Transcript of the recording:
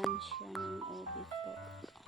masustansya all these po.